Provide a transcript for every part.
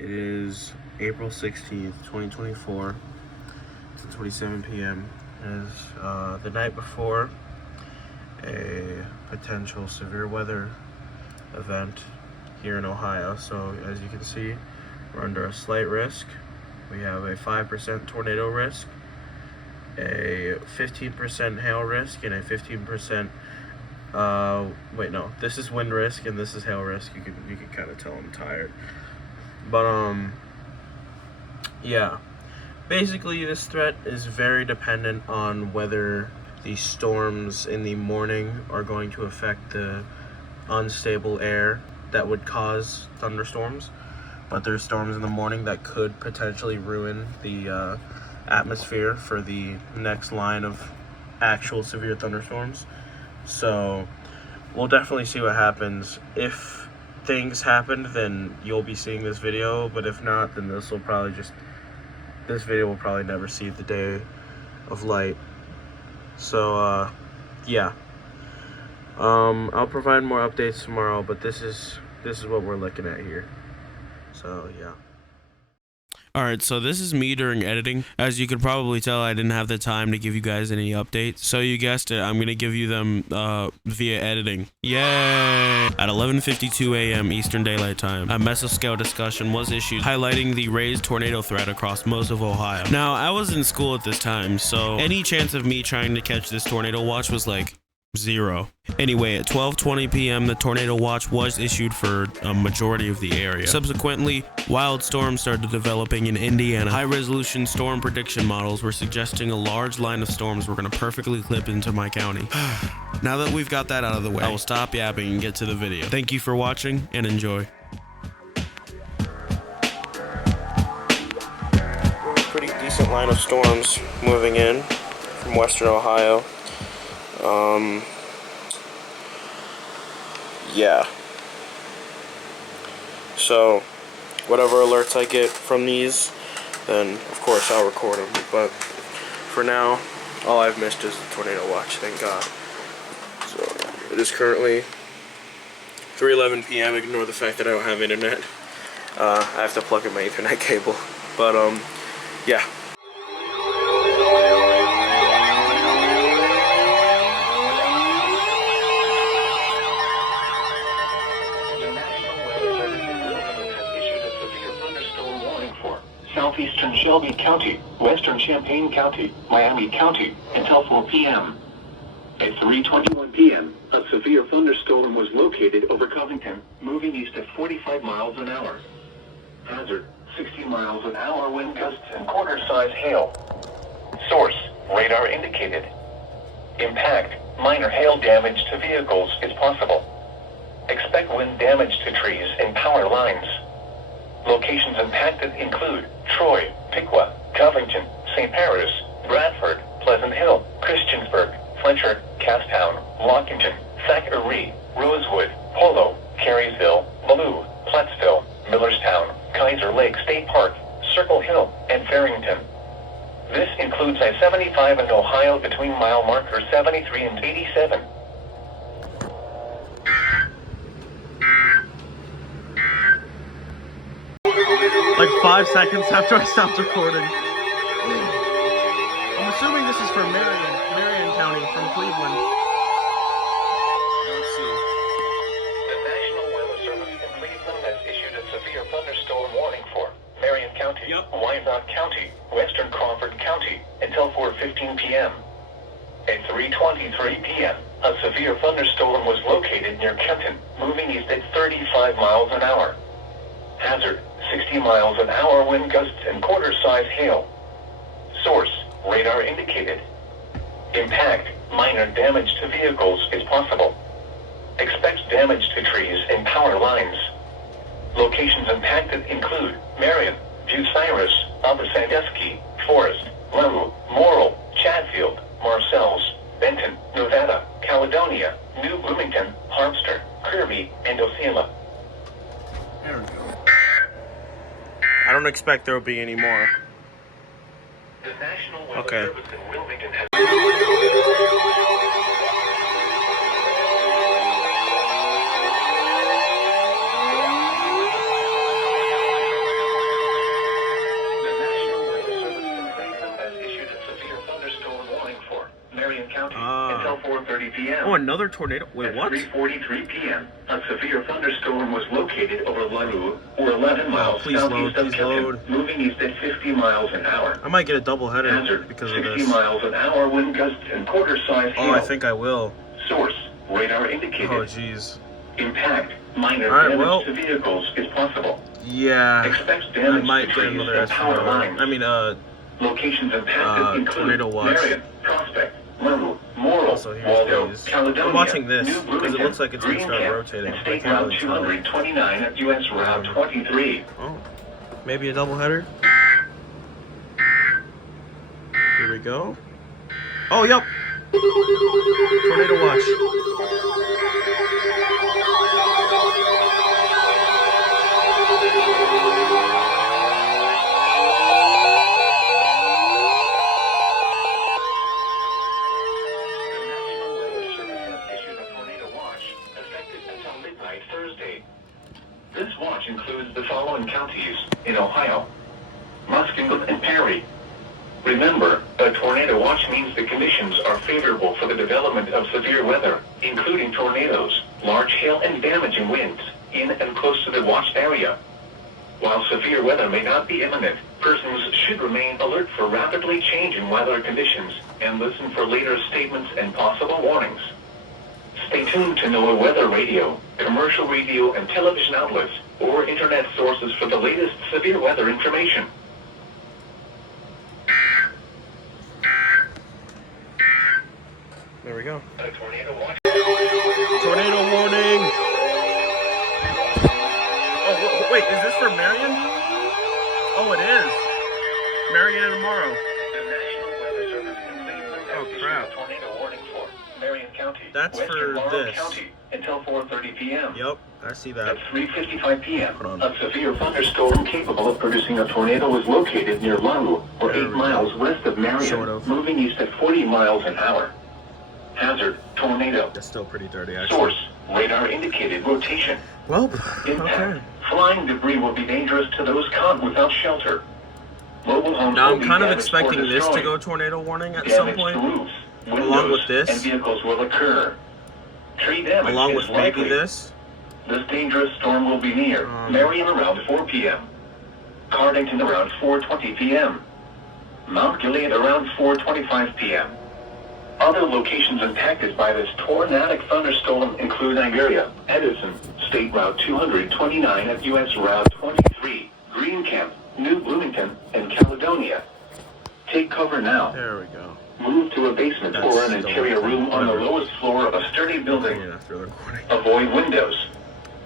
It is April 16th, 2024. It's 2:27 p.m. It is the night before a potential severe weather event here in Ohio. So as you can see, we're under a slight risk. We have a 5% tornado risk, a 15% hail risk, and a 15% this is wind risk and this is hail risk. You can kind of tell I'm tired. But yeah. Basically, this threat is very dependent on whether the storms in the morning are going to affect the unstable air that would cause thunderstorms. But there's storms in the morning that could potentially ruin the atmosphere for the next line of actual severe thunderstorms. So we'll definitely see what happens. If things happen, then you'll be seeing this video. But if not, then this video will probably never see the day of light. So yeah. I'll provide more updates tomorrow, but this is what we're looking at here. So yeah. Alright, so this is me during editing. As you could probably tell, I didn't have the time to give you guys any updates. So you guessed it, I'm going to give you them via editing. Yay! At 11:52 a.m. Eastern Daylight Time, a mesoscale discussion was issued highlighting the raised tornado threat across most of Ohio. Now, I was in school at this time, so any chance of me trying to catch this tornado watch was like 0. Anyway, at 12:20 p.m. the tornado watch was issued for a majority of the area. Subsequently, wild storms started developing in Indiana. High-resolution storm prediction models were suggesting a large line of storms were going to perfectly clip into my county. Now that we've got that out of the way, I will stop yapping and get to the video. Thank you for watching and enjoy. Pretty decent line of storms moving in from western Ohio. Yeah. So, whatever alerts I get from these, then of course I'll record them. But for now, all I've missed is the tornado watch, thank God. So, it is currently 3:11 p.m. Ignore the fact that I don't have internet. I have to plug in my Ethernet cable. But, yeah. Southeastern Shelby County, Western Champaign County, Miami County, until 4 p.m. At 3:21 p.m., a severe thunderstorm was located over Covington, moving east at 45 miles an hour. Hazard, 60 miles an hour wind gusts and quarter-size hail. Source, radar indicated. Impact, minor hail damage to vehicles is possible. Expect wind damage to trees and power lines. Locations impacted include Troy, Piqua, Covington, St. Paris, Bradford, Pleasant Hill, Christiansburg, Fletcher, Casstown, Walkington, Thackeray, Rosewood, Polo, Carysville, Ballou, Plattsville, Millerstown, Kaiser Lake State Park, Circle Hill, and Farrington. This includes I-75 in Ohio between mile marker 73 and 87. Like 5 seconds after I stopped recording. I'm assuming this is from Marion County, from Cleveland. Let's see. The National Weather Service in Cleveland has issued a severe thunderstorm warning for Marion County, Wyandotte County, Western Crawford County, until 4:15 p.m. At 3:23 p.m., a severe thunderstorm was located near Kenton, moving east at 35 miles an hour. Hazard, 60 miles an hour wind gusts and quarter-size hail. Source, radar indicated. Impact, minor damage to vehicles is possible. Expect damage to trees and power lines. Locations impacted include Marion, Bucyrus, Upper Sandusky, Forest, Lew, Morrill, Chatfield, Marcells, Benton, Nevada, Caledonia, New Bloomington, Harpster, Kirby, and Osceola. There we go. I don't expect there will be any more. The National Weather Okay. Service in Wilmington has p.m. Oh, another tornado. Wait, At what? 3:43 p.m., a severe thunderstorm was located over Laru, or 11 miles please southeast load, of please Kempton, load. moving east at 50 miles an hour. I might get a double header Hazard, because of 60 this. miles an hour wind gusts and quarter-size hail. Oh, I think I will. Source, radar indicated. Oh, jeez. Impact, minor All right, damage well. to vehicles is possible. Yeah. Expect I damage might to get trees another and power SVR. lines. I mean, Locations impacted include tornado watch. Marion, Prospect, Laru, Morrill, Also, here's Waldo, these. Caledonia, I'm watching this New because it Bloomington, looks like it's going to start Greencamp, rotating. and I State can't Route really tell. 229 at US Route 23. Oh, maybe a double header. Here we go. Oh, yep. Tornado watch. The National Weather Service has issued a tornado watch, effective until midnight Thursday. This watch includes the following counties in Ohio: Muskingum and Perry. Remember, a tornado watch means the conditions are favorable for the development of severe weather, including tornadoes, large hail and damaging winds, in and close to the watched area. While severe weather may not be imminent, persons should remain alert for rapidly changing weather conditions and listen for later statements and possible warnings. Stay tuned to NOAA weather radio, commercial radio and television outlets, or internet sources for the latest severe weather information. There we go. A tornado watch. Tornado warning. Oh, wait, is this for Marion? Oh, it is. Marion and tomorrow. The National Weather Service in Cleveland has issued crap. a tornado warning for Marion County, That's western for Morrow this. County, until 4:30 p.m. Yep, I see that. At 3:55 p.m., Hold on. a severe thunderstorm capable of producing a tornado was located near Laru, or There 8 we miles west of Marion, Sort of. moving east at 40 miles an hour. Hazard, tornado. It's still pretty dirty, actually. Source, radar indicated rotation. Well, Impact, okay. flying debris will be dangerous to those caught without shelter. Mobile homes Now will I'm be kind of damaged or expecting this to destroyed. go tornado warning at some Damage point, to roofs, windows, along with this. and vehicles will occur. Tree damage along is with likely. maybe this. This dangerous storm will be near Marion around 4 p.m. Cardington around 4:20 p.m. Mount Gilead around 4:25 p.m. Other locations impacted by this tornadic thunderstorm include Iberia, Edison, State Route 229 at US Route 23, Greencamp, New Bloomington, and Caledonia. Take cover now. There we go. Move to a basement That's or an the interior one. room on the Whatever. lowest floor of a sturdy building. Yeah, after the recording. Avoid windows.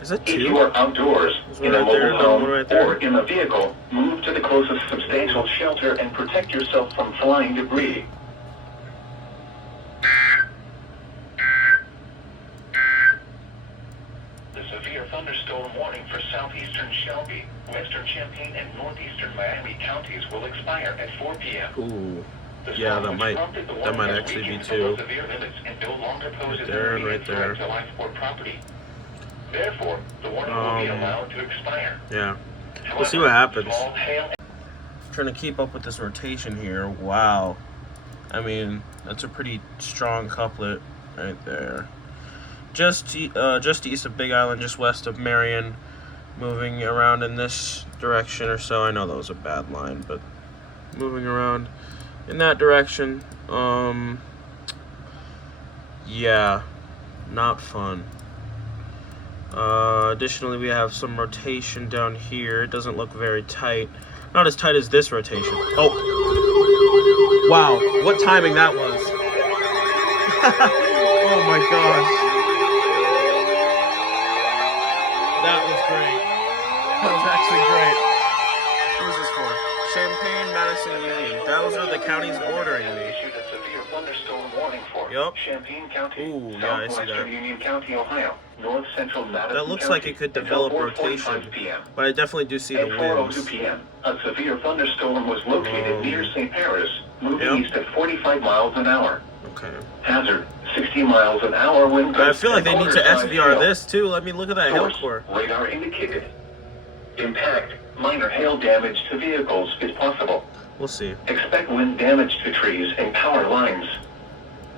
Is that If you two? are outdoors, There's in one a right there, mobile another home, one right there. or in a vehicle, move to the closest substantial shelter and protect yourself from flying debris. The severe thunderstorm warning for southeastern Shelby, western Champaign, and northeastern Miami counties will expire at 4 p.m. Ooh. The Yeah, storm that which might prompted the warning has actually be weakened below two. severe limits and no longer poses there an and right immediate threat there. to life or property. Therefore, the warning will be allowed to expire. Yeah. However, We'll see what happens. Small hail Trying to keep up with this rotation here. Wow. I mean, that's a pretty strong couplet right there. Just east of Big Island, just west of Marion, moving around in this direction or so. I know that was a bad line, but moving around in that direction. Yeah, not fun. Additionally, we have some rotation down here. It doesn't look very tight. Not as tight as this rotation. Oh. Wow, what timing that was. Oh my gosh. That was great. That was actually great. What was this for? Champaign, Madison, Union. Those are the counties ordering me. issued a severe thunderstorm warning for Yup. Champaign County, Ooh, yeah, I see southwestern that. Union County, Ohio, north central Madison That looks County, like it could until develop 4:45 rotation, p.m. but I definitely do see the At 4:02 winds. p.m., a severe thunderstorm was located near St. Paris, moving Yep. east at 45 miles an hour. Okay. Hazard, 60 miles an hour wind I gusts feel like and they need to quarter-size SVR hail. this too. Let me look at that hail Source, core. radar indicated. Impact, minor hail damage to vehicles is possible. We'll see. Expect wind damage to trees and power lines.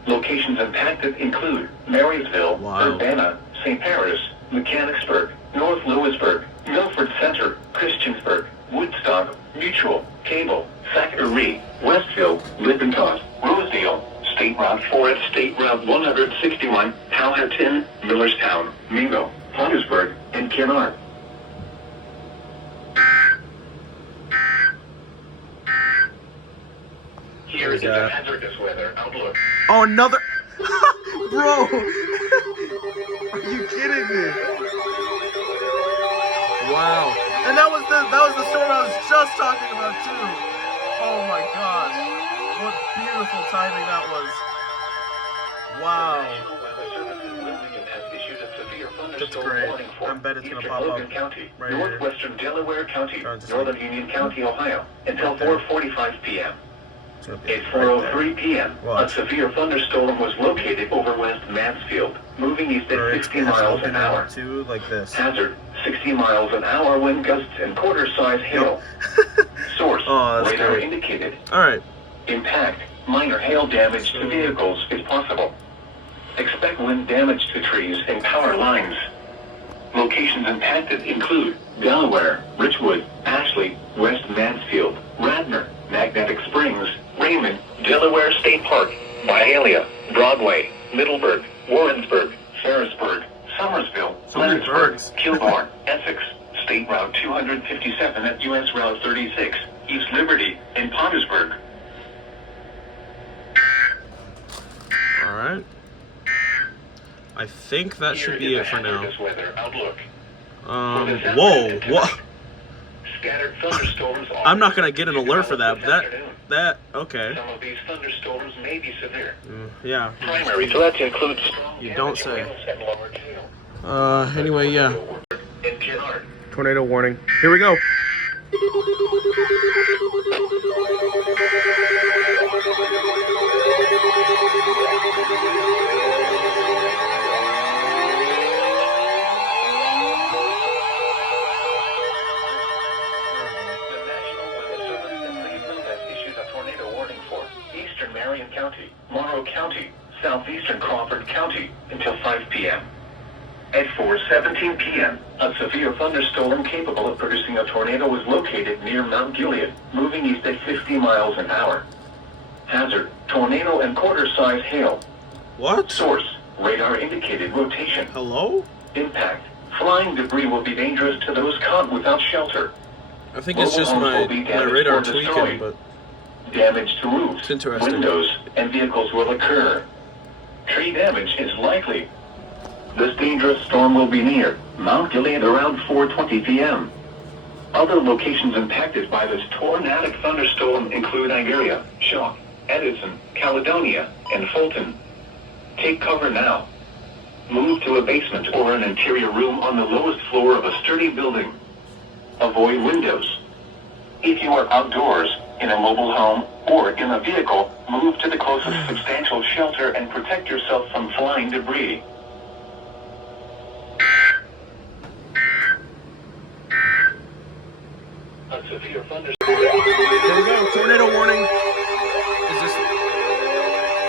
Locations impacted include Marysville, Wow. Urbana, St. Paris, Mechanicsburg, North Lewisburg, Milford Center, Christiansburg, Woodstock, Mutual, Cable, Thackeray, Westfield, Lippincott, Rosedale, State Route 4F, State Route 161, Powhatan, Millerstown, Mingo, Pondersburg, and Kennard. Here is the hazardous weather outlook. Oh, another. Bro! Are you kidding me? Wow. And that was the storm I was just talking about too. Oh my gosh. What beautiful timing that was. Wow. That's great. I bet it's gonna pop up right here. Northwestern Delaware County, Northern Union County, Ohio, until 4:45 p.m. At 4:03 p.m., a severe thunderstorm was located over West Mansfield, moving east at 60 miles an hour. Too, like this. Hazard, 60 miles an hour wind gusts and quarter-size hail. Source, radar great. indicated. Alright. Impact, minor hail damage to vehicles is possible. Expect wind damage to trees and power lines. Locations impacted include Delaware, Richwood, Ashley, West Mansfield, Radnor, Magnetic Springs, Raymond, Delaware State Park, Byhalia, Broadway, Middleburg, Warrensburg, Ferrisburg, Somersville, Leonardsburg, Kilbourne, Essex, State Route 257 at US Route 36, East Liberty, and Pondersburg. Alright. I think that should be it for now. Weather outlook. Whoa, what? Scattered thunderstorms. I'm not gonna get an alert for that, but okay. Some of these thunderstorms may be severe. Yeah. Primary threats include You don't say. and large hail. Anyway, yeah. In Kennard. Tornado warning. Here we go. Marion County, Morrow County, southeastern Crawford County, until 5 p.m. At 4:17 p.m., a severe thunderstorm capable of producing a tornado was located near Mount Gilead, moving east at 50 miles an hour. Hazard, tornado and quarter-size hail. What? Source, radar indicated rotation. Hello? Impact, flying debris will be dangerous to those caught without shelter. I think it's just my radar tweaking, but damage to roofs, it's interesting. windows, and vehicles will occur. Tree damage is likely. This dangerous storm will be near Mount Gilead around 4:20 p.m. Other locations impacted by this tornadic thunderstorm include Iberia, Shaw, Edison, Caledonia, and Fulton. Take cover now. Move to a basement or an interior room on the lowest floor of a sturdy building. Avoid windows. If you are outdoors, in a mobile home, or in a vehicle, move to the closest substantial shelter and protect yourself from flying debris. A severe thunderstorm. There we go. Tornado warning. Is this?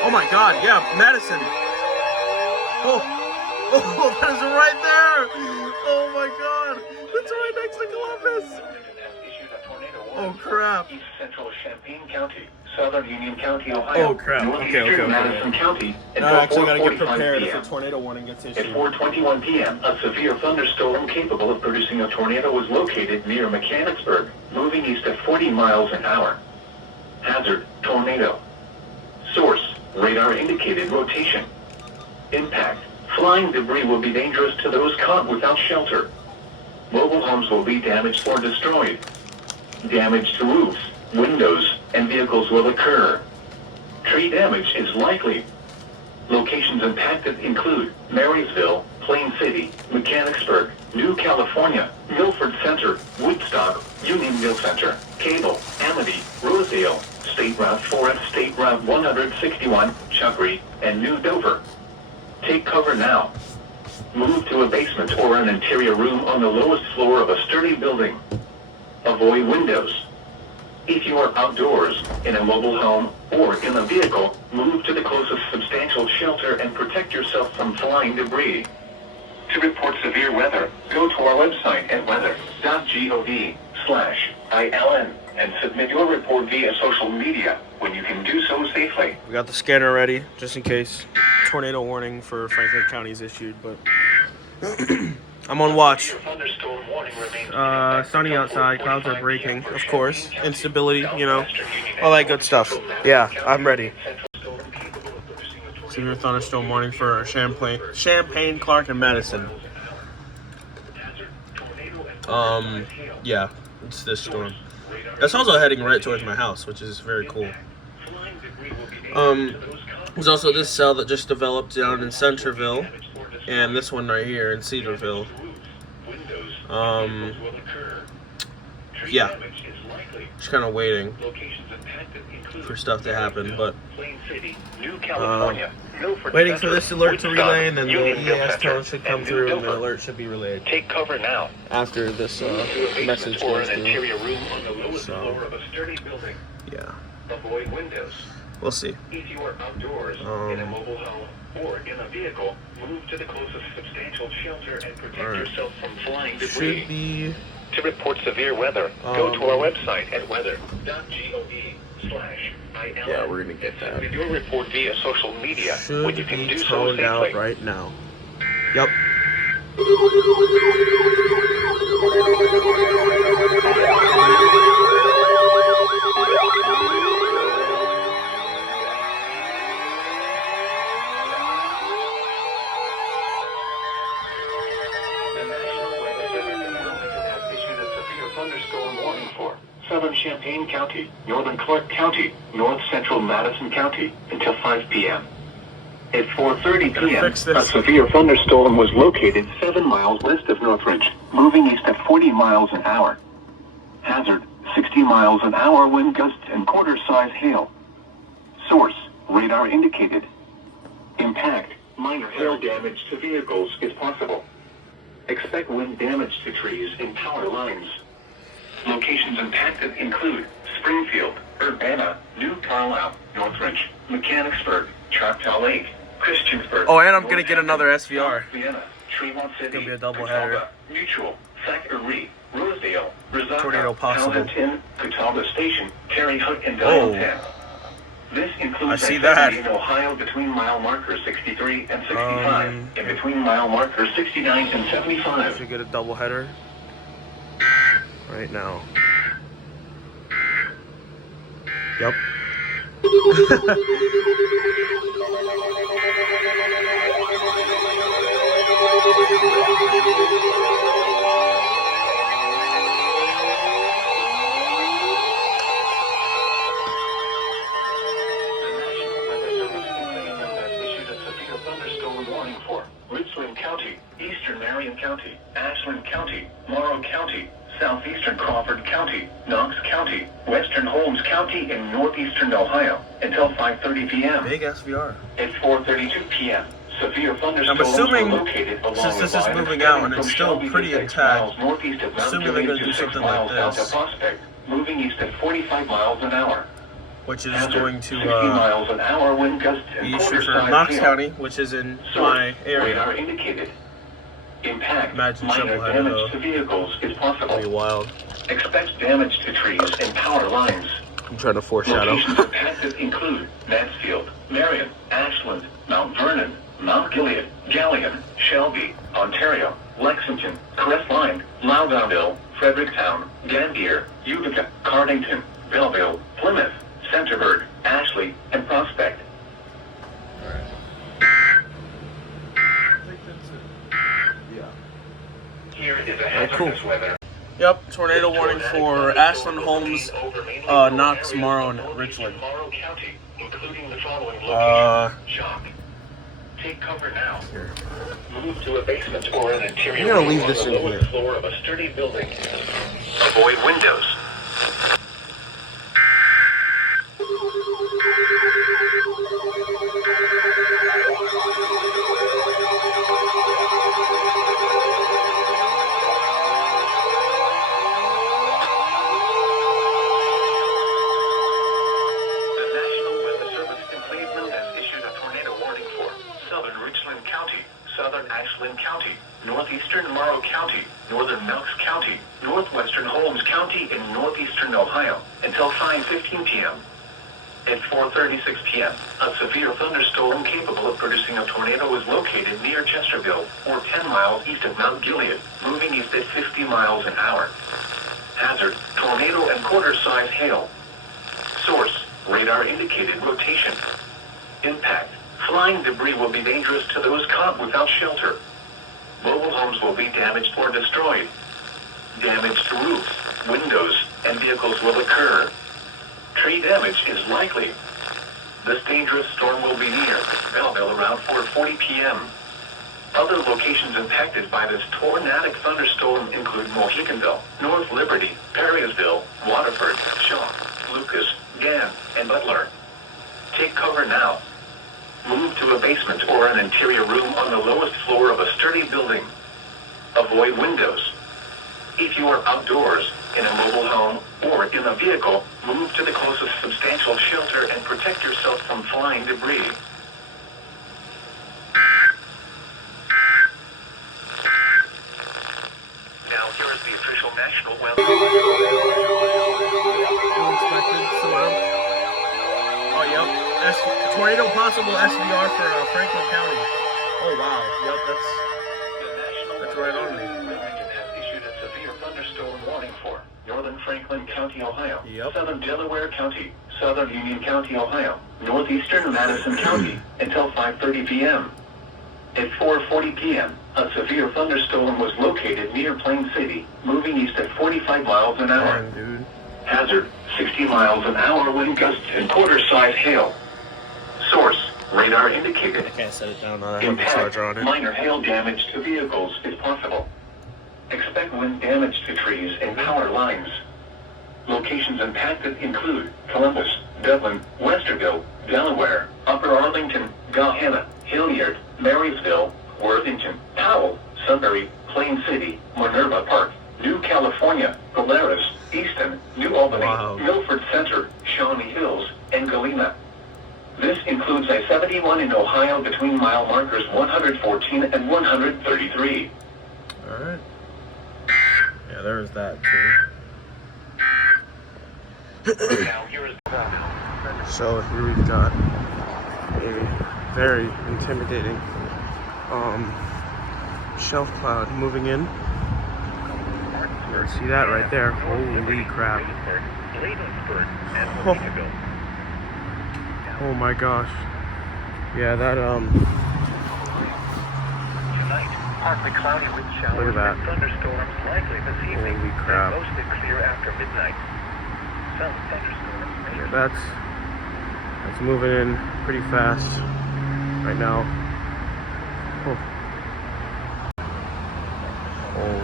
Oh my God! Yeah, Madison. Oh, that is right there. Oh my God! That's right next to Columbus. Oh crap! East Central Champaign County, Southern Union County, Ohio. Oh crap! Okay. Madison County. I actually gotta get prepared if a tornado warning gets At issued. 4:21 p.m., a severe thunderstorm capable of producing a tornado was located near Mechanicsburg, moving east at 40 miles an hour. Hazard, tornado. Source, radar indicated rotation. Impact, flying debris will be dangerous to those caught without shelter. Mobile homes will be damaged or destroyed. Damage to roofs, windows, and vehicles will occur. Tree damage is likely. Locations impacted include Marysville, Plain City, Mechanicsburg, New California, Milford Center, Woodstock, Unionville Center, Cable, Amity, Rosedale, State Route 4F, State Route 161, Chuckry, and New Dover. Take cover now. Move to a basement or an interior room on the lowest floor of a sturdy building. Avoid windows. If you are outdoors, in a mobile home, or in a vehicle, move to the closest substantial shelter and protect yourself from flying debris. To report severe weather, go to our website at weather.gov/ILN and submit your report via social media when you can do so safely. We got the scanner ready, just in case tornado warning for Franklin County is issued, but I'm on watch. Sunny outside, clouds are breaking, of course. Instability, you know, all that good stuff. Yeah, I'm ready. Severe thunderstorm warning for Champaign, Clark, and Madison. Yeah, it's this storm. That's also heading right towards my house, which is very cool. There's also this cell that just developed down in Centerville, and this one right here in Cedarville. Yeah, just kind of waiting for stuff to happen, but waiting for this alert to relay, and then the EAS tone should come through, and the alert should be relayed. Take cover now. After this message goes through. So, yeah. Avoid windows. We'll see. If you are outdoors, in a mobile home, or in a vehicle, move to the closest substantial shelter and protect yourself from flying debris. Should be. To report severe weather, go to our website at weather.gov/ILN. Yeah, we're gonna get that. Submit your report via social media when you Should can be do so toned out safely. right now. Yep. Southern Champaign County, Northern Clark County, North Central Madison County until 5 p.m. At 4:30 p.m., a severe thunderstorm was located 7 miles west of Northridge, moving east at 40 miles an hour. Hazard, 60 miles an hour wind gusts and quarter-size hail. Source, radar indicated. Impact, minor hail damage to vehicles is possible. Expect wind damage to trees and power lines. Locations impacted include Springfield, Urbana, New Carlisle, Northridge, Mechanicsburg, Choctaw Lake, Christiansburg. Oh, and I'm gonna get another SVR. Vienna, Tremont City, gonna be a doubleheader. Catawba, Mutual, Thackeray, Rosedale, Resaca, Tornado possible. Palmerton, Catawba Station, Terre Haute, and Oh. Dialtown. This includes I see that. activity in Ohio between mile markers 63 and 65, and between mile markers 69 and 75. Should get a doubleheader right now. Yep. Richland County, Eastern Marion County, Ashland County, Morrow County, Southeastern Crawford County, Knox County, Western Holmes County, and Northeastern Ohio until 5:30 p.m. Big SVR. At 4:32 p.m., severe thunderstorms assuming, were located along since this the is line moving extending out and it's from still Shelby to pretty 6 intact, miles northeast of Mount assuming they're Gilead gonna to do 6 something like miles south this. of Prospect, moving east at 45 miles an hour. which is Hazard, going 60 to miles an hour wind gusts and be issued for quarter-size Knox hail. County, which is in my area. Radar indicated. Impact, Imagine minor shovelhead, damage though. to vehicles is possible. It'll be wild. Expect damage to trees and power lines. I'm trying to foreshadow. Locations impacted include Mansfield, Marion, Ashland, Mount Vernon, Mount Gilead, Gallion, Shelby, Ontario, Lexington, Crestline, Loudonville, Fredericktown, Gambier, Utica, Cardington, Belleville, Plymouth, Centerburg, Ashley, and Prospect. Here is a hazardous weather. Yep, tornado warning for Ashland, Holmes, Knox, Morrow, and Richland. Morrow County, including the following locations. Shock. Take cover now. Here. Move to a basement or an interior I'm gonna room leave on this the in lowest here. floor of a sturdy building. Avoid windows. County, northeastern Morrow County, northern Knox County, northwestern Holmes County, and northeastern Ohio until 5:15 p.m. At 4:36 p.m., a severe thunderstorm capable of producing a tornado is located near Chesterville, or 10 miles east of Mount Gilead, moving east at 50 miles an hour. Hazard, tornado and quarter-size hail. Source, radar indicated rotation. Impact, flying debris will be dangerous to those caught without shelter. Mobile homes will be damaged or destroyed. Damage to roofs, windows, and vehicles will occur. Tree damage is likely. This dangerous storm will be near Belleville around 4:40 p.m. Other locations impacted by this tornadic thunderstorm include Mohicanville, North Liberty, Perrysville, Waterford, Shaw, Lucas, Gann, and Butler. Take cover now. Move to a basement or an interior room on the lowest floor of a sturdy building. Avoid windows. If you are outdoors, in a mobile home, or in a vehicle, move to the closest substantial shelter and protect yourself from flying debris. Now here is the official National Weather. Unexpected storm. Oh, yep. Tornado possible SVR for Franklin County. Oh, wow. Yep, that's right on me. Has issued a severe thunderstorm warning for northern Franklin County, Ohio, Yep. southern Delaware County, southern Union County, Ohio, northeastern Madison County until 5:30 p.m. At 4:40 p.m., a severe thunderstorm was located near Plain City, moving east at 45 miles an hour. Dang, dude. Hazard, 60 miles an hour wind gusts and quarter-size hail. Source, radar indicated. I can't set it down on a Impact, charger on it. minor hail damage to vehicles is possible. Expect wind damage to trees and power lines. Locations impacted include Columbus, Dublin, Westerville, Delaware, Upper Arlington, Gahanna, Hilliard, Marysville, Worthington, Powell, Sunbury, Plain City, Minerva Park, New California, Polaris, Easton, New Albany, Wow. Milford Center, Shawnee Hills, and Galena. This includes I-71 in Ohio between mile markers 114 and 133. Alright. Yeah, there's that too. Now here is So here we've got a very intimidating shelf cloud moving in. You guys see that right there? Holy crap. Oh my gosh. Yeah, that Tonight, partly cloudy with showers Look at that. and thunderstorms likely this evening. Holy crap. And mostly clear after midnight. Some thunderstorms may yeah, that's moving in pretty fast right now. Oh. Holy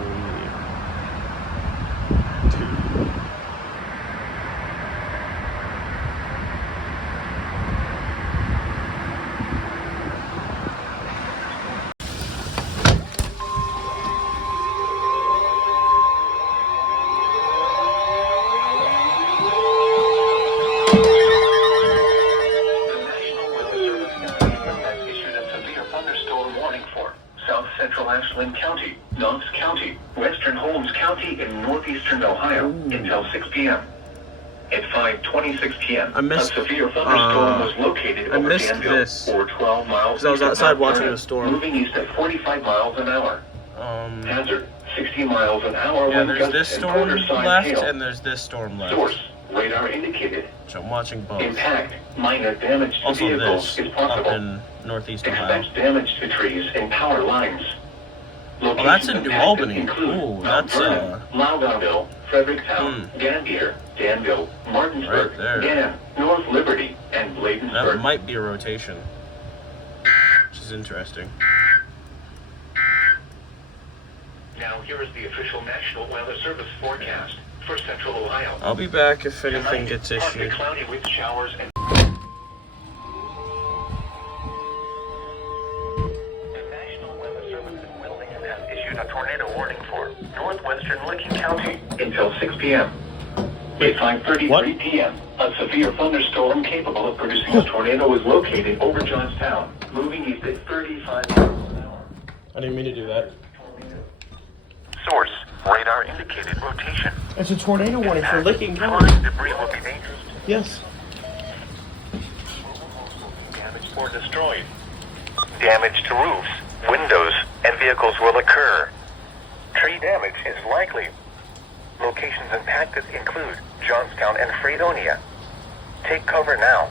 dude. The National Weather Service has issued a severe thunderstorm warning for South Central Ashland County, Knox County, Western Holmes County, and northeastern Ohio until 6 p.m. At 5:26 p.m., I missed- a severe thunderstorm was located I over missed Danville, this. or 12 miles 'Cause I was east of outside Mount watching Vernon, the storm. moving east at 45 miles an hour. Hazard, 60 miles an hour Yeah, wind there's gusts this and storm quarter-size left hail. and there's this storm left. Source, radar indicated. So I'm watching both. Impact, minor damage to Also vehicles this is up possible. in northeast Ohio. Expect damage to trees and power lines. Oh, that's in Locations New impacted Albany. include Ooh, Mount that's, Vernon, Loudonville, Fredericktown, Gambier, Danville, Martinsburg, Right there. Gann, North Liberty, and That Bladensburg. might be a rotation. Which is interesting. Now here is the official National Weather Service forecast for Central Ohio. I'll be back if anything Tonight, gets partly issued. cloudy with showers and The National Weather Service in Wilmington has issued a tornado warning for northwestern Licking County until 6 p.m. At 5:33 What? p.m., a severe thunderstorm capable of producing a tornado is located over Johnstown, moving east at 35 miles an hour. I didn't mean to do that. Source, radar indicated rotation. It's a tornado warning for Licking County. Flying debris will be dangerous. Yes. Damaged or destroyed. Damage to roofs, windows, and vehicles will occur. Tree damage is likely. Locations impacted include Johnstown and Fredonia. Take cover now.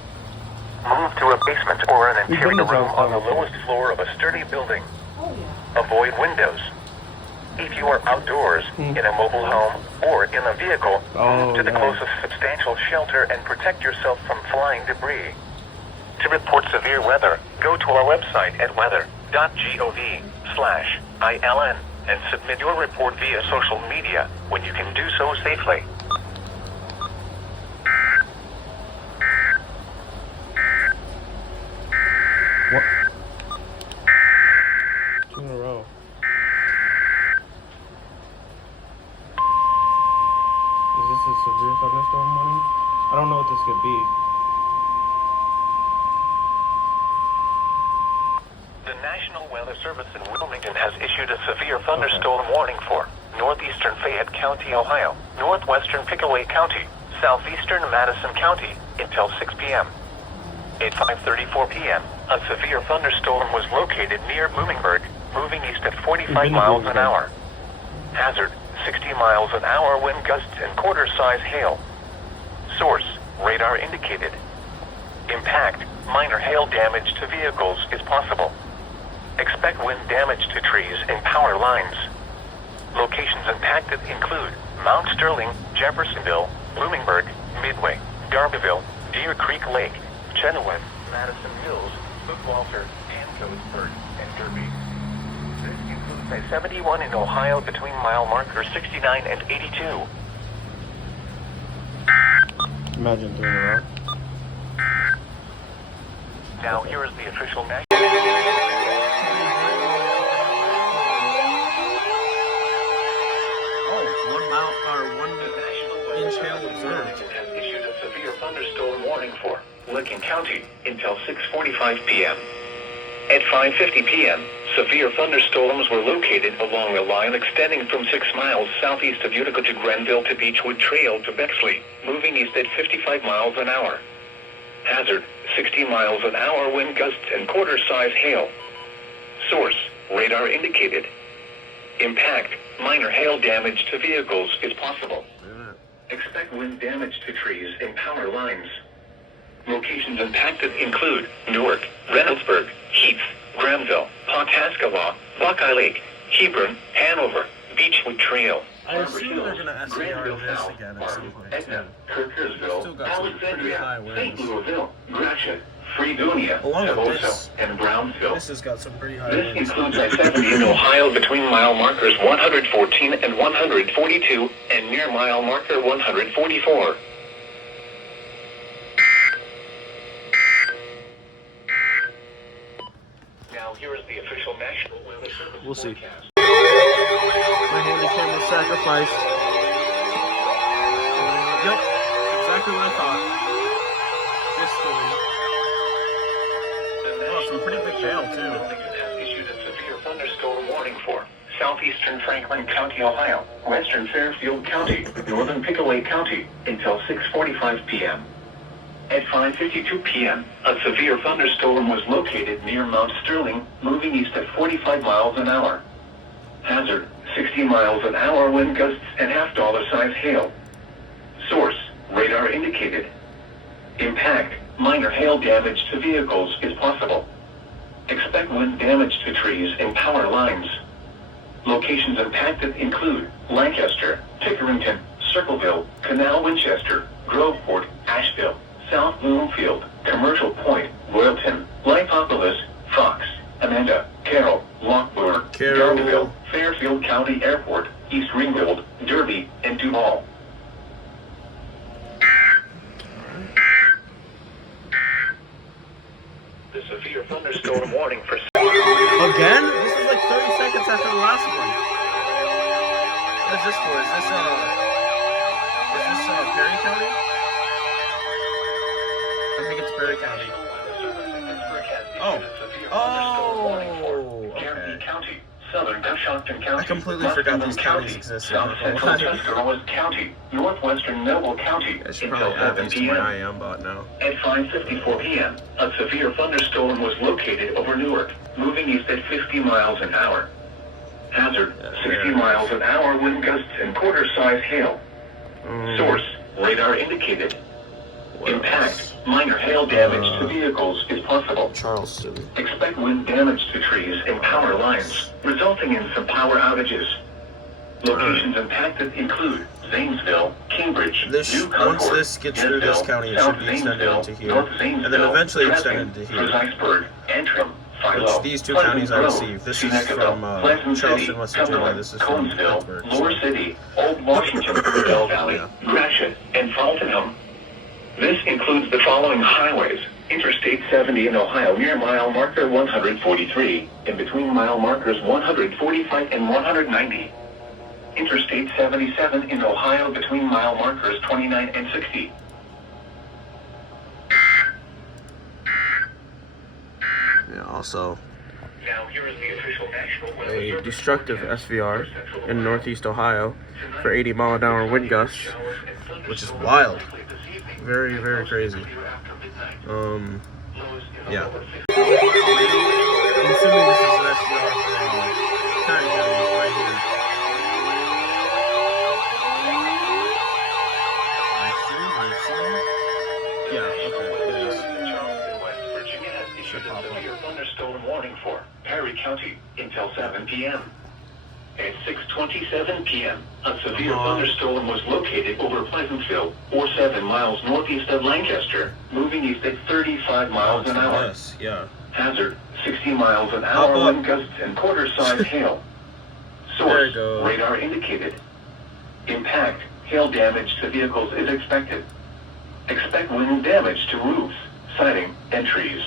Move to a basement or an We've been interior to room on the Johnstown. lowest floor of a sturdy building. Avoid windows. If you are outdoors, in a mobile home, or in a vehicle, move to the closest substantial shelter and protect yourself from flying debris. To report severe weather, go to our website at weather.gov/ILN and submit your report via social media when you can do so safely. What? 2 in a row. Is this a severe thunderstorm warning? I don't know what this could be. The National Weather Service in Wilmington has issued a severe thunderstorm warning for northeastern Fayette County, Ohio, northwestern Pickaway County, southeastern Madison County until 6 p.m. At 5:34 p.m., a severe thunderstorm was located near Bloomingburg, moving east at 45 miles an hour. Hazard, 60 miles an hour wind gusts and quarter-size hail. Source, radar indicated. Impact, minor hail damage to vehicles is possible. Expect wind damage to trees and power lines. Locations impacted include Mount Sterling, Jeffersonville, Bloomingburg, Midway, Darbyville, Deer Creek Lake, Chenoweth, Madison Mills, Bookwalter, Hancosburg, and Derby. This includes I-71 in Ohio between mile markers 69 and 82. Imagine 3 in a row. Now here is the official national. Oh, 1 mile or 1 inch hail observed. Has issued a severe thunderstorm warning for Licking County until 6:45 p.m. At 5:50 p.m., severe thunderstorms were located along a line extending from 6 miles southeast of Utica to Grenville to Beechwood Trail to Bexley, moving east at 55 miles an hour. Hazard, 60 miles an hour wind gusts and quarter-size hail. Source, radar indicated. Impact, minor hail damage to vehicles is possible. Expect wind damage to trees and power lines. Locations impacted include Newark, Reynoldsburg, Heath, Granville, Pawtascalaw, Buckeye Lake, Hebron, Hanover, Beechwood Trail, I assume they're gonna SCR Granville this South, again at Martin, some point Etna, too. Kirkersville, Still got some pretty high Alexandria, winds. St. Louisville, Gratiot, Fredonia, Along with Toboso, this. and Brownsville. This has got some pretty high This winds. includes I-70 in Ohio between mile markers 114 and 142 and near mile marker 144. Now here is the official National Weather Service We'll see. forecast. My handy cam was sacrificed. Yep, exactly what I thought. This storm. Oh, some pretty big hail too. Has issued a severe thunderstorm warning for southeastern Franklin County, Ohio, western Fairfield County, northern Pickaway County until 6:45 p.m. At 5:52 p.m., a severe thunderstorm was located near Mount Sterling, moving east at 45 miles an hour. Hazard, 60 miles an hour wind gusts and half-dollar size hail. Source, radar indicated. Impact, minor hail damage to vehicles is possible. Expect wind damage to trees and power lines. Locations impacted include Lancaster, Pickerington, Circleville, Canal Winchester, Groveport, Asheville, South Bloomfield, Commercial Point, Royalton, Lycopolis, Fox, Amanda, Carroll, Lockwood, Carroll. Darbyville, Fairfield County Airport, East Ringgold, Derby, and Duval. The severe thunderstorm warning for Again? This is like 30 seconds after the last one. What is this for? Is this Perry County? I think it's Perry County. Oh. Oh. Okay. County, Southern Coshocton County. I completely forgot these counties existed. South Central Tuscarawas County. Northwestern Noble County. I should Until probably add 7 these to my p.m. iEMBot now. At 5:54 p.m., a severe thunderstorm was located over Newark, moving east at 50 miles an hour. Hazard, 60 miles an hour wind gusts and quarter-size hail. Source, radar indicated. Impact, minor hail damage to vehicles is possible. Charleston. Expect wind damage to trees and power lines, resulting in some power outages. Locations impacted include Zanesville, Cambridge, New Concord, Once this gets through this Denville, county, it South should be extended Zanesville, into here, North and then Zanesville, eventually Preston, extended to here. Fredericksburg, Antrim, Philo, Which these two Pleasant counties I Grove, received. This is Senecaville, from Pleasant Charleston, City, West Virginia. Cumberland, This is from Conesville, Pittsburgh. Lower City, Old Washington, Bell Valley, Yeah. Gratiot, and Feltonham. This includes the following highways. Interstate 70 in Ohio near mile marker 143, in between mile markers 145 and 190. Interstate 77 in Ohio between mile markers 29 and 60. Yeah, also Now here is the official National Weather a Service destructive forecast SVR for Central in Ohio. northeast Ohio for 80-mile-an-hour wind gusts, which is wild. Very, very crazy. Yeah. I'm assuming this is an SVR for Perry County right here. I assume. Yeah, okay, it is. West Virginia has issued a severe thunderstorm warning for Perry County until 7 p.m. At 6:27 p.m., a severe thunderstorm was located over Pleasantville, or 7 miles northeast of Lancaster, moving east at 35 miles an hour. Yes, yeah. Hazard, 60 miles an hour wind gusts and quarter-size hail. There Source, you go. radar indicated. Impact, hail damage to vehicles is expected. Expect wind damage to roofs, siding, and trees.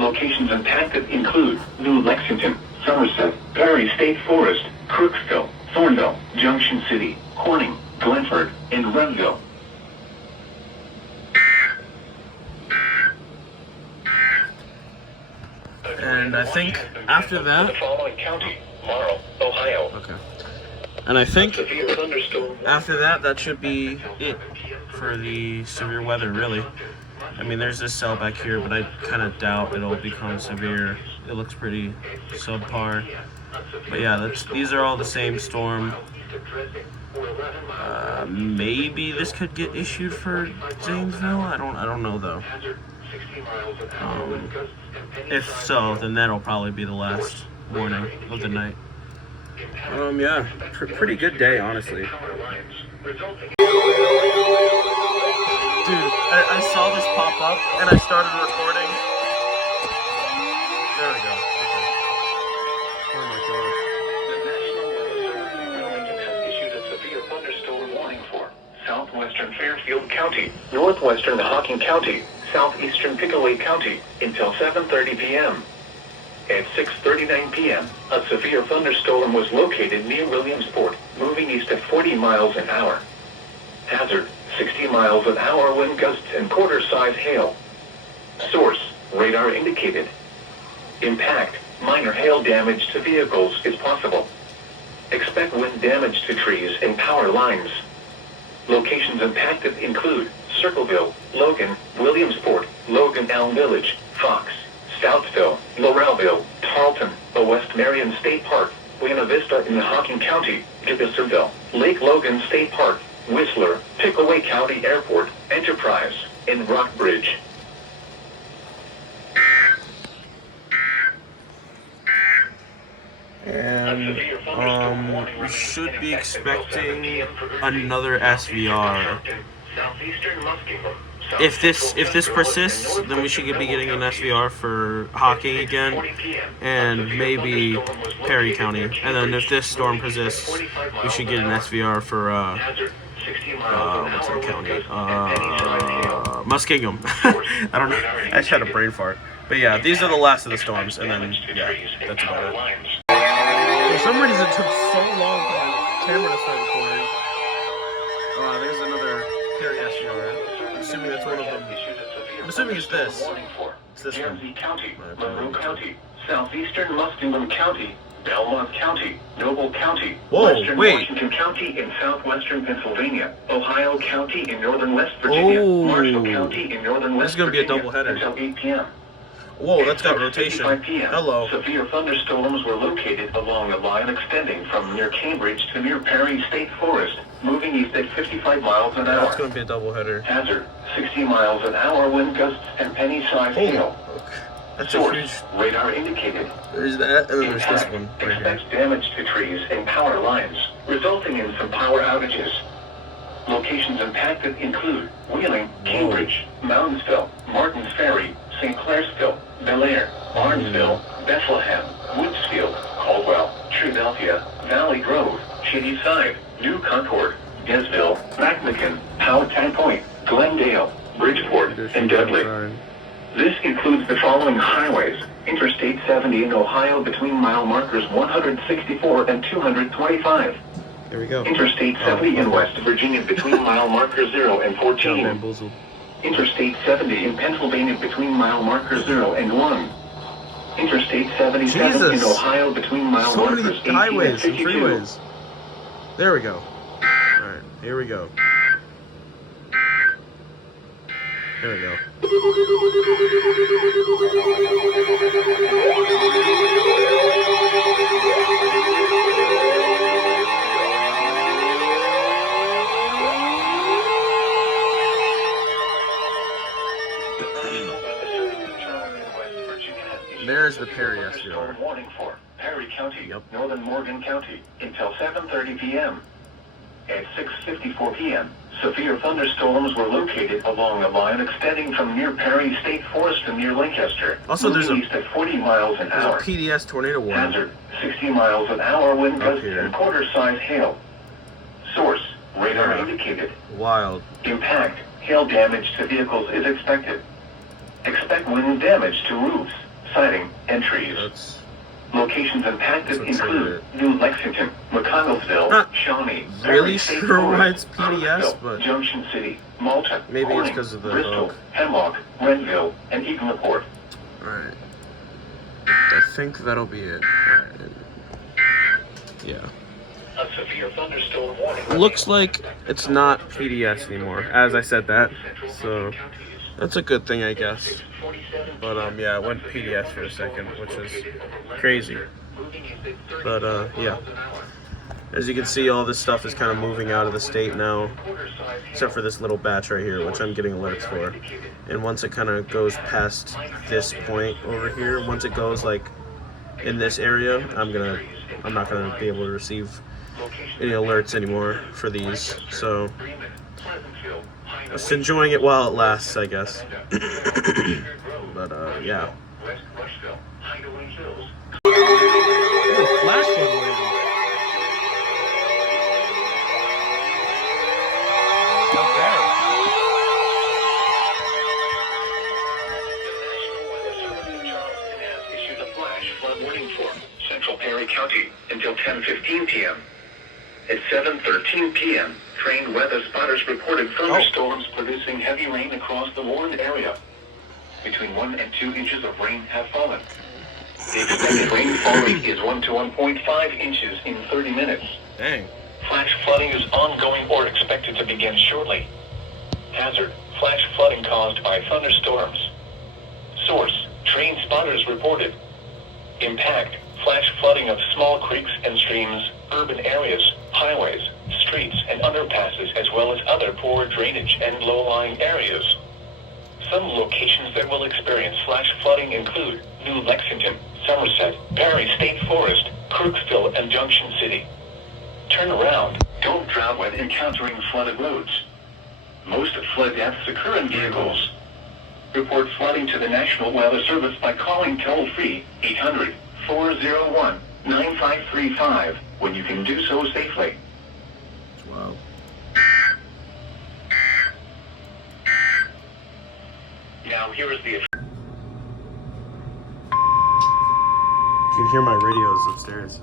Locations impacted include New Lexington, Somerset, Perry State Forest, Crooksville, Thornville, Junction City, Corning, Glenford, and Renville. And I think after that, The following county, Morrow, Ohio. okay. And I think Severe thunderstorm. after that, that should be it for the severe weather, really. I mean, there's this cell back here, but I kind of doubt it'll become severe. It looks pretty subpar. But yeah, these are all the same storm. Maybe this could get issued for Zanesville. I don't know though. If so, then that'll probably be the last warning of the night. Yeah, pretty good day, honestly. Dude, I saw this pop up and I started recording. There we go. Okay. Oh my The National Weather Service has issued a severe thunderstorm warning for southwestern Fairfield County, northwestern Hocking County, southeastern Pickaway County until 7:30 p.m. At 6:39 p.m., a severe thunderstorm was located near Williamsport, moving east at 40 miles an hour. Hazard, 60 miles an hour wind gusts and quarter-size hail. Source, radar indicated. Impact, minor hail damage to vehicles is possible. Expect wind damage to trees and power lines. Locations impacted include Circleville, Logan, Williamsport, Logan Elm Village, Fox, Stoutsville, Laurelville, Tarleton, the West Marion State Park, Buena Vista in Hocking County, Gibbesville, Lake Logan State Park, Whistler, Pickaway County Airport, Enterprise, and Rockbridge. And we should be expecting another SVR. If this persists, then we should be getting an SVR for Hocking again, and maybe Perry County. And then if this storm persists, we should get an SVR for what's that county? Muskingum. I don't know. I just had a brain fart. But yeah, these are the last of the storms, and then yeah, that's about it. For some reason, it took so long for my camera to start recording. There's another Perry SVR. I'm assuming that's one of them. I'm assuming it's this. It's this one. County, Monroe County, southeastern Muskingum County, Belmont County, Noble County, Whoa, Western wait. Washington County in southwestern Pennsylvania, Ohio County in northern West Virginia, Marshall County in northern West This is gonna be a Virginia doubleheader. until 8 p.m. Whoa, that's got At rotation. 6:55 p.m., Hello. severe thunderstorms were located along a line extending from near Cambridge to near Perry State Forest, moving east at 55 miles an That's hour. gonna be a doubleheader. Hazard, 60 miles an hour wind gusts and penny-sized Holy, hail. that's a Source, huge. radar indicated. There's that, and then there's this Impact, one right here. expect damage to trees and power lines, resulting in some power outages. Locations impacted include Wheeling, Cambridge, Moundsville, Martins Ferry, St. Clairsville, Bel Air, Barnesville, Bethlehem, Woodsfield, Caldwell, Philadelphia, Valley Grove, Shadyside, New Concord, Desville, McMicken, Powhatan Point, Glendale, Bridgeport, and Dudley. This includes the following highways: Interstate 70 in Ohio between mile markers 164 and 225. There we go. Interstate 70 in West Virginia between mile markers 0 and 14. Bamboozled. Interstate 70 in Pennsylvania between mile markers 0 and 1. Interstate 77 in Jesus. Ohio between mile So markers many 18 and highways and 52. freeways. There we go. Alright, here we go. There we go. There's the Perry SVR. Warning for Perry County, Yep. northern Morgan County, until 7:30 p.m. At 6:54 p.m., severe thunderstorms were located along a line extending from near Perry State Forest to near Lancaster. Also, there's moving east at 40 miles an There's a hour. PDS tornado warning. Hazard, 60 miles an hour wind Up gusts here. and quarter-size hail. Source, radar Yeah. indicated. Wild. Impact, hail damage to vehicles is expected. Expect wind damage to roofs, siding, and trees. That's Locations impacted Let's include see New Lexington, McConnellsville, Not Shawnee, really Perry State sure why Forest, it's PDS, Clarksville, but Junction City, Malta, maybe it's Corning, 'cause of the Bristol, hook. Hemlock, Renville, and Eagleport. alright. I think that'll be it. Alright. Yeah. A severe thunderstorm warning. Looks like it's not PDS anymore, as I said that. So that's a good thing, I guess. But yeah, it went PDS for a second, which is crazy. But yeah. As you can see, all this stuff is kind of moving out of the state now, except for this little batch right here, which I'm getting alerts for. And once it kind of goes past this point over here, once it goes like in this area, I'm not gonna be able to receive any alerts anymore for these. So just enjoying it while it lasts, I guess. But yeah. Flash flood. Central Perry County until 10:15 p.m. At 7:13 p.m., trained weather spotters reported thunderstorms producing heavy rain across the warned area. Between 1 and 2 inches of rain have fallen. The expected rainfall rate is 1 to 1.5 inches in 30 minutes. Dang. Flash flooding is ongoing or expected to begin shortly. Hazard, flash flooding caused by thunderstorms. Source, trained spotters reported. Impact, flash flooding of small creeks and streams, urban areas, highways, streets, and underpasses, as well as other poor drainage and low-lying areas. Some locations that will experience flash flooding include New Lexington, Somerset, Perry State Forest, Crooksville, and Junction City. Turn around. Don't drown when encountering flooded roads. Most flood deaths occur in vehicles. Report flooding to the National Weather Service by calling toll-free 800-401-9535 when you can do so safely. Wow. Now here is the... You can hear my radios upstairs.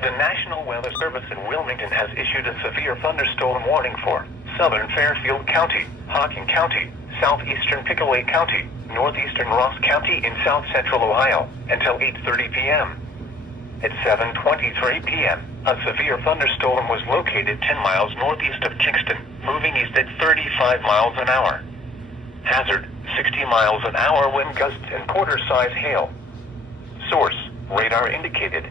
The National Weather Service in Wilmington has issued a severe thunderstorm warning for southern Fairfield County, Hocking County, southeastern Pickaway County, northeastern Ross County in south central Ohio, until 8:30 p.m. At 7:23 p.m., a severe thunderstorm was located 10 miles northeast of Kingston, moving east at 35 miles an hour. Hazard, 60 miles an hour wind gusts and quarter-size hail. Source, radar indicated.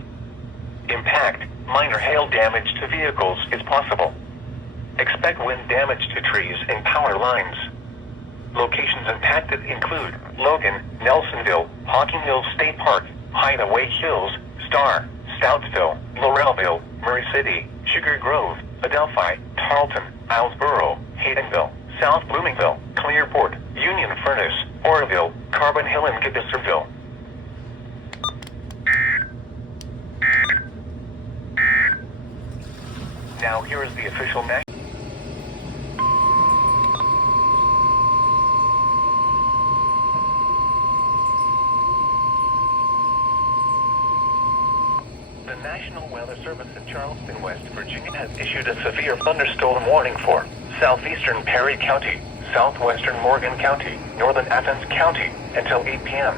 Impact, minor hail damage to vehicles is possible. Expect wind damage to trees and power lines. Locations impacted include Logan, Nelsonville, Hocking Hills State Park, Hideaway Hills, Star, Stoutsville, Laurelville, Murray City, Sugar Grove, Adelphi, Tarleton, Islesboro, Haydenville, South Bloomingville, Clearport, Union Furnace, Oroville, Carbon Hill and Gibsonville. Now here is the official national. The National Weather Service in Charleston, West Virginia has issued a severe thunderstorm warning for southeastern Perry County, southwestern Morgan County, northern Athens County, until 8 p.m.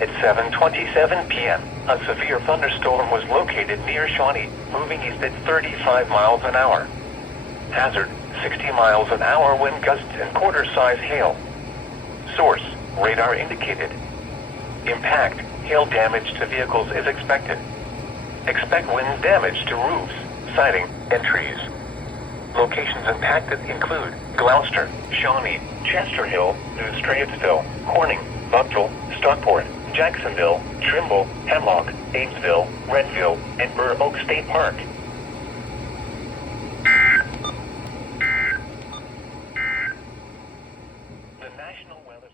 At 7:27 p.m., a severe thunderstorm was located near Shawnee, moving east at 35 miles an hour. Hazard, 60 miles an hour wind gusts and quarter-size hail. Source, radar indicated. Impact, hail damage to vehicles is expected. Expect wind damage to roofs, siding, and trees. Locations impacted include Gloucester, Shawnee, Chester Hill, New Straitsville, Corning, Buckville, Stockport, Jacksonville, Trimble, Hemlock, Amesville, Redville, and Burr Oak State Park. The National Weather